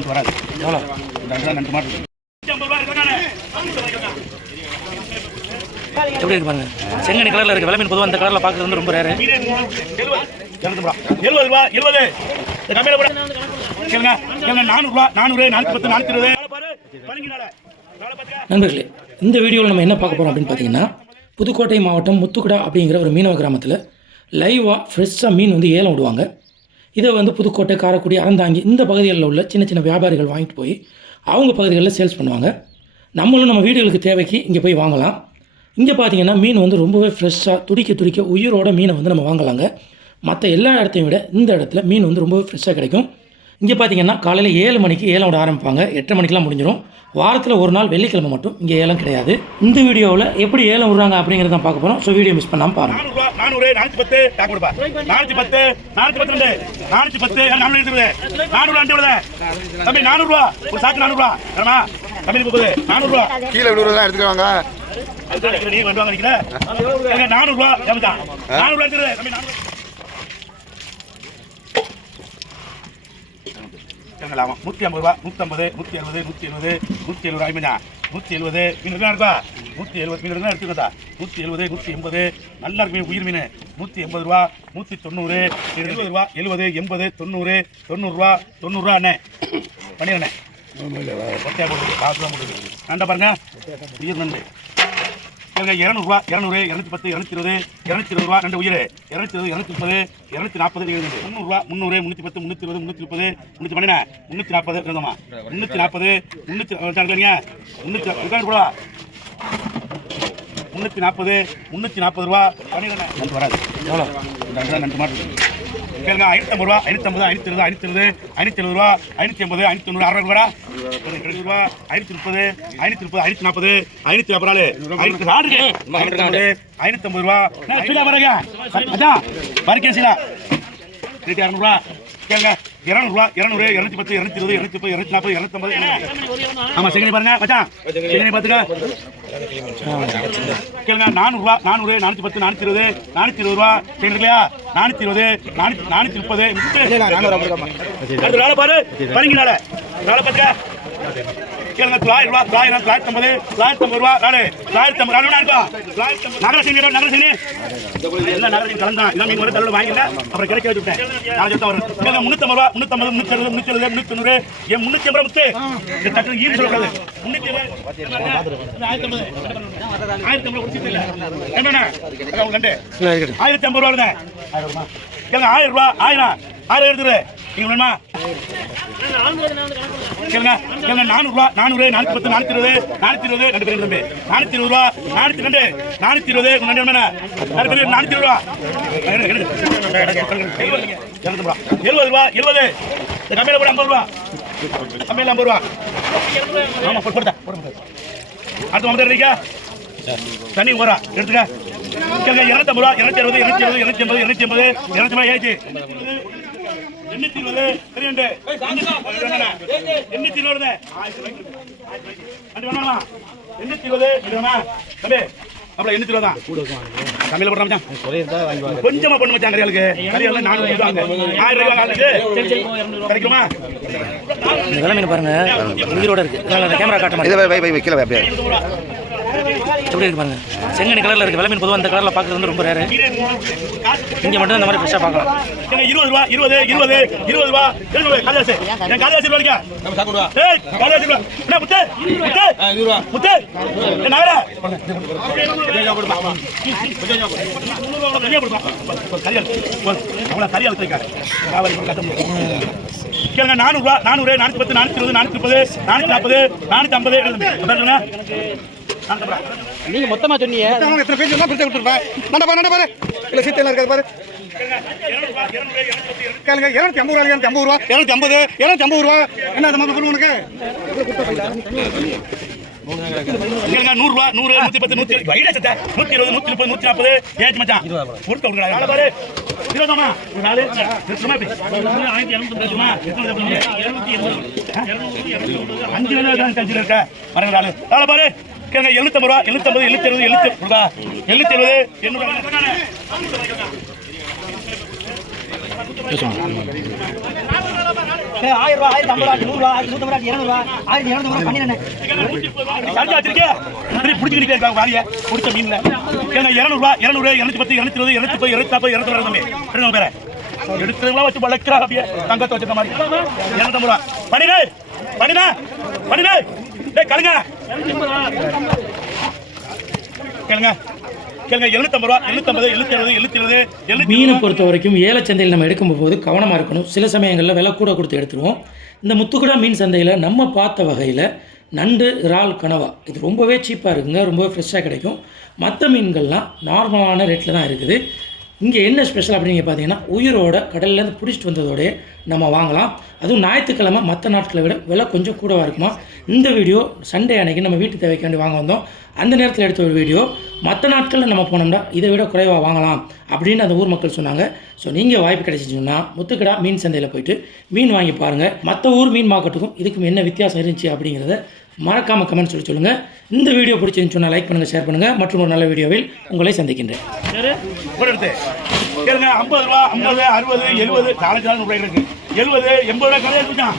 நமக்கு வராது எவ்வளோ ரெண்டு ரெண்டு எப்படி இருக்கு பாருங்க? செங்கனி கலரில் இருக்கு. விளமீன் பொதுவாக அந்த கலரில் பார்க்குறது வந்து ரொம்ப ரேரு எழுபது ரூபா. எழுபது கம்மியில கூட கேளுங்க. கேளுங்க. நானூறுரூவா நானூறு நானூற்றி பத்து நானூற்றி இருபது. நண்பர்களே இந்த வீடியோவில் நம்ம என்ன பார்க்க போகிறோம் அப்படின்னு பார்த்தீங்கன்னா புதுக்கோட்டை மாவட்டம் முத்துக்குடா அப்படிங்கிற ஒரு மீனவ கிராமத்தில் லைவாக ஃப்ரெஷ்ஷாக மீன் வந்து ஏலம் விடுவாங்க. இதை வந்து புதுக்கோட்டை காரைக்குடி அறந்தாங்கி இந்த பகுதிகளில் உள்ள சின்ன சின்ன வியாபாரிகள் வாங்கிட்டு போய் அவங்க பகுதிகளில் சேல்ஸ் பண்ணுவாங்க. நம்மளும் நம்ம வீடுகளுக்கு தேவைக்கு இங்கே போய் வாங்கலாம். இங்கே பார்த்தீங்கன்னா மீன் வந்து ரொம்பவே ஃப்ரெஷ்ஷாக துடிக்க துடிக்க உயிரோட மீனை வந்து நம்ம வாங்கலாங்க. மற்ற எல்லா இடத்தையும் விட இந்த இடத்துல மீன் வந்து ரொம்பவே ஃப்ரெஷ்ஷாக கிடைக்கும். இங்கே பார்த்தீங்கன்னா காலையில் ஏழு மணிக்கு ஏலம் விட ஆரம்பிப்பாங்க. எட்டரை மணிக்கெலாம் முடிஞ்சிடும் வாரத்தில் ஒரு நாள் வெள்ளிக்கிழமை மட்டும். இங்கே ஏலம் கிடையாது. இந்த வீடியோவில் எப்படி ஏலம் விடுறாங்க அப்படிங்கிறத பார்க்க போகிறோம் ஸோ வீடியோ மிஸ் பண்ணாமல் பாருங்கள் நானூறுரூவா நானூறு நானூற்றி பத்து நானூற்றி பத்து நானூற்றி பத்து ரெண்டு நானூற்றி பத்து நானூறு நானூறு விடுத தம்பி நானூறுரூவா. ஒரு சாக்கு நானூறுரூவா. தம்பி போகுது. நானூறுரூவா. கீழே நானூறுரூவா. கேட்கலாமா நூற்றி ஐம்பது ரூபா நூற்றம்பது நூற்றி எழுபது நூற்றி எழுபது நூற்றி எழுபது ஐம்பதா நூற்றி எழுபது மீன் இருக்கா இருக்கா நூற்றி எழுபது மீன் இருந்தால் எடுத்துக்கோதா நூற்றி எழுபது நூற்றி எண்பது நல்லா இருக்கு உயிர் மீன். நூற்றி எண்பது ரூபா நூற்றி தொண்ணூறு எழுபது ரூபா எழுபது எண்பது தொண்ணூறு தொண்ணூறுரூவா தொண்ணூறுரூவா அண்ணே. பண்ணிடுறேன் ஒத்தையா போட்டு காசு தான் போட்டு நண்டா பாருங்க. உயிர் நண்டு பாருங்க இரநூறுவா இரநூறு இரநூத்தி பத்து இரநூத்தி இருபது இரநூத்தி இருபது ரூபா ரெண்டு உயிர். இரநூத்தி இருபது இரநூத்தி முப்பது இரநூத்தி நாற்பது முந்நூறுரூவா முந்நூறு முந்நூற்றி பத்து முந்நூற்றி இருபது முந்நூற்றி முப்பது முந்நூற்றி பன்னெண்டு முந்நூற்றி நாற்பது இருந்தோமா முந்நூற்றி நாற்பது முந்நூற்றி இருக்காங்க முந்நூற்றி இருக்காங்க கூட. முந்நூற்றி நாற்பது முந்நூற்றி நாற்பது ரூபா. பண்ணிடுறேன் ரெண்டு வராது. எவ்வளோ? ரெண்டு ரெண்டு கேளுங்க ஐநூற்றம்பது ரூபா ஐநூற்றம்பது ஐநூற்றி இருபது ஐநூற்றி இருபது ஐநூற்றி எழுபது ரூபா ஐநூற்றி ஐம்பது ஐநூற்றி தொண்ணூறு அறுபது ரூபா. எழுபது ரூபா ஐநூற்றி முப்பது ஐநூற்றி முப்பது ஐநூற்றி நாற்பது ஐநூற்றி நாற்பது நாலு ஐநூற்றி ஆறு ஐநூற்றம்பது ஐநூற்றம்பது ரூபா சீலா பாருங்க அதான் பறிக்க சீலா இரநூறுவா கேளுங்க இரநூறுவா இரநூறு இரநூத்தி பத்து இரநூத்தி இருபது இரநூத்தி முப்பது இரநூத்தி நாற்பது இரநூத்தம்பது ஆமாம் செங்கனி பாருங்க மச்சான். செங்கனி பார்த்துக்க கேளுங்க நானூறுரூவா நானூறு நானூற்றி பத்து நானூற்றி இருபது நானூற்றி இருபது ரூபா சரிங்களா நானூற்றி இருபது நானூற்றி முப்பது பாரு. பரிங்க நாளை பார்த்துக்க. கேளுங்க தொள்ளாயிரம் ரூபா தொள்ளாயிரம் தொள்ளாயிரத்தி ஐம்பது தொள்ளாயிரத்தி ஐம்பது ரூபா நாலு தொள்ளாயிரத்தி ஐம்பது நாலு இருக்கா நகர சீனி நகர சீனி எல்லாம் நகர சீனி கலந்தான் எல்லாம் மீன் ஒரு தடவை வாங்கிங்க அப்புறம் கிடைக்க வச்சுட்டேன் கேளுங்க முந்நூற்றம்பது ரூபா முந்நூற்றம்பது முந்நூற்றி அறுபது முந்நூற்றி எழுபது முந்நூற்றி தொண்ணூறு என் முந்நூற்றி ஐம்பது முத்து. ஈடு சொல்லக்கூடாது. முந்நூற்றி ஆயிரத்தி ஐம்பது ஆயிரத்தி ஐம்பது குடிச்சிட்டு இல்லை என்னண்ணா ஆயிரத்தி ஐம்பது ரூபா ரூபா கேளுங்க ஆயிரம் ரூபா ஆயிரம் ஆயிரம் எடுத்துரு. நீங்க வேணுமா? கேளுங்க கேளுங்க நானூறுரூவா நானூறு நானூற்றி பத்து நானூற்றி இருபது நானூற்றி இருபது ரெண்டு பேரும் தம்பி நானூற்றி இருபது ரூபா நானூற்றி ரெண்டு நானூற்றி இருபது ரெண்டு வேணா ரெண்டு பேரும் நானூற்றி இருபது ரூபா எழுபது ரூபா எழுபது ரூபா எழுபது இந்த கம்மியில் போட ஐம்பது ரூபா கம்மியில் ஐம்பது ரூபா ஆமாம் போட்டு போட்டா போட்டு அடுத்து வந்து தண்ணி ஊரா எடுத்துக்க கேளுங்க இரநூத்தம்பது ரூபா இரநூத்தி அறுபது இரநூத்தி அறுபது இரநூத்தி ஐம்பது இரநூத்தி ஐம்பது இரநூத்தி ஐம்பது ஏச்சு எண்ணூத்தி இருபது. எண்ணூத்தி இருபது எண்ணூத்தி தம்பி அப்புறம் எண்ணூத்தி இருபது தான். தமிழில் போடுற மச்சான். கொஞ்சமா பண்ணு கரியாளுக்கு கரியாளுக்கு நானூறு ரூபாங்க ஆயிரம் ரூபாய் ஆளுக்கு. கிடைக்குமா? பாருங்கள் உயிரோட அந்த கேமரா காட்ட மாட்டேன். கீழே வை அப்படியே. எப்படி இருக்கு பாருங்க? செங்கனி கலரில் இருக்குது விளமீன் பொதுவாக அந்த கலரில் பார்க்குறது வந்து ரொம்ப ரேரு இங்கே மட்டும் இந்த மாதிரி ஃப்ரெஷ்ஷாக பார்க்கலாம். இருபது ரூபா இருபது இருபது இருபது ரூபா. காலியாசு என் காலியாசு ரூபா என்ன முத்து? முத்து? முத்து? ஏய், நகர? கேளுங்க நானூறுரூவா நானூறு நானூற்றி பத்து நானூற்றி இருபது நானூற்றி முப்பது நானூற்றி நாற்பது நானூற்றி ஐம்பது நீங்க மொத்தமா சொன்னீங்க. எத்தனை பேர் எல்லாம் பிரிச்சு கொடுத்துருப்பேன். நட பாரு நட பாரு. இல்லை சீட்டு இருக்காது பாரு. கேளுங்க இரநூத்தி ஐம்பது ரூபா இரநூத்தி ஐம்பது ரூபா இரநூத்தி ஐம்பது இரநூத்தி ஐம்பது ரூபா. என்ன அந்த மாதிரி உனக்கு? நூறு நூறுரூவா நூறு நூற்றி பத்து நூற்றி வைடா சத்த. நூற்றி இருபது நூற்றி முப்பது நூற்றி நாற்பது ஏச்சு மச்சான் கொடுக்க கொடுக்குறா பாரு. இருபதாமா ஒரு நாலு சும்மா ஆயிரத்தி இரநூத்தி அஞ்சு அஞ்சு இருக்க வரங்க நாலு. பாரு. கேளுங்க எழுநூத்தம்பது ரூபா அறுபது எழுநூத்தி கொடுக்கா எழுநூத்தி எழுபது எண்ணூறு ஆயிரம் ரூபா ஆயிரத்தி ஐம்பது நூறுரூவா ஆயிரத்தி நூற்றம்பது ரூபா இரநூறுவா ஆயிரத்தி இரநூறு பண்ணிடுறேன். சரியா வச்சிருக்கே பிடிச்சிக்கிட்டே இருக்காங்க வாரிய. பிடிச்ச மீன்ல. ஏன்னா இரநூறுவா இரநூறு இரநூத்தி பத்து இரநூத்தி இருபது இரநூத்தி முப்பது இரநூத்தி நாற்பது இரநூத்தி தம்பி. எடுங்க பேர. வச்சு வளர்க்கிறா அப்படியே. தங்கத்தை வச்சிருக்க மாதிரி. இரநூத்தம்பது ரூபா. பண்ணிடு பண்ணிடு டேய் கழுங்க. கேளுங்க. கேளுங்க எழுநூத்தம்பது ரூபா மீனை பொறுத்த வரைக்கும் ஏலச்சந்தையில் நம்ம எடுக்கும் போது கவனமாக இருக்கணும். சில சமயங்களில் விலை கூட கொடுத்து எடுத்துருவோம். இந்த முத்துக்குடா மீன் சந்தையில் நம்ம பார்த்த வகையில் நண்டு இறால் கனவா இது ரொம்பவே சீப்பாக இருக்குங்க. ரொம்பவே ஃப்ரெஷ்ஷாக கிடைக்கும். மற்ற மீன்கள்லாம் நார்மலான ரேட்டில் தான் இருக்குது. இங்கே என்ன ஸ்பெஷல் அப்படின்னு பார்த்தீங்கன்னா உயிரோட கடல்லேருந்து பிடிச்சிட்டு வந்ததோடய நம்ம வாங்கலாம். அதுவும் ஞாயிற்றுக்கிழமை மற்ற நாட்களை விட விலை கொஞ்சம் கூடவாக இருக்குமா? இந்த வீடியோ சண்டே அன்னைக்கு நம்ம வீட்டு தேவைக்கு வேண்டி வாங்க வந்தோம். அந்த நேரத்தில் எடுத்த ஒரு வீடியோ மற்ற நாட்களில் நம்ம போனோம்னா இதை விட குறைவாக வாங்கலாம் அப்படின்னு அந்த ஊர் மக்கள் சொன்னாங்க. ஸோ நீங்கள் வாய்ப்பு கிடைச்சிச்சுன்னா முத்துக்கடா மீன் சந்தையில் போயிட்டு மீன் வாங்கி பாருங்கள் மற்ற ஊர் மீன் மார்க்கெட்டுக்கும் இதுக்கும் என்ன வித்தியாசம் இருந்துச்சு அப்படிங்கிறத மறக்காமல் கமெண்ட் சொல்லி சொல்லுங்கள் இந்த வீடியோ பிடிச்சிருந்துச்சு சொன்னால் லைக் பண்ணுங்கள் ஷேர் பண்ணுங்கள் மற்றும் ஒரு நல்ல வீடியோவில் உங்களை சந்திக்கின்றேன். ஒரு எடுத்து. கேளுங்க ஐம்பது ரூபா ஐம்பது அறுபது எழுபது நாலஞ்சு நாள் எழுபது எண்பது ரூபா கடையா இருக்கான்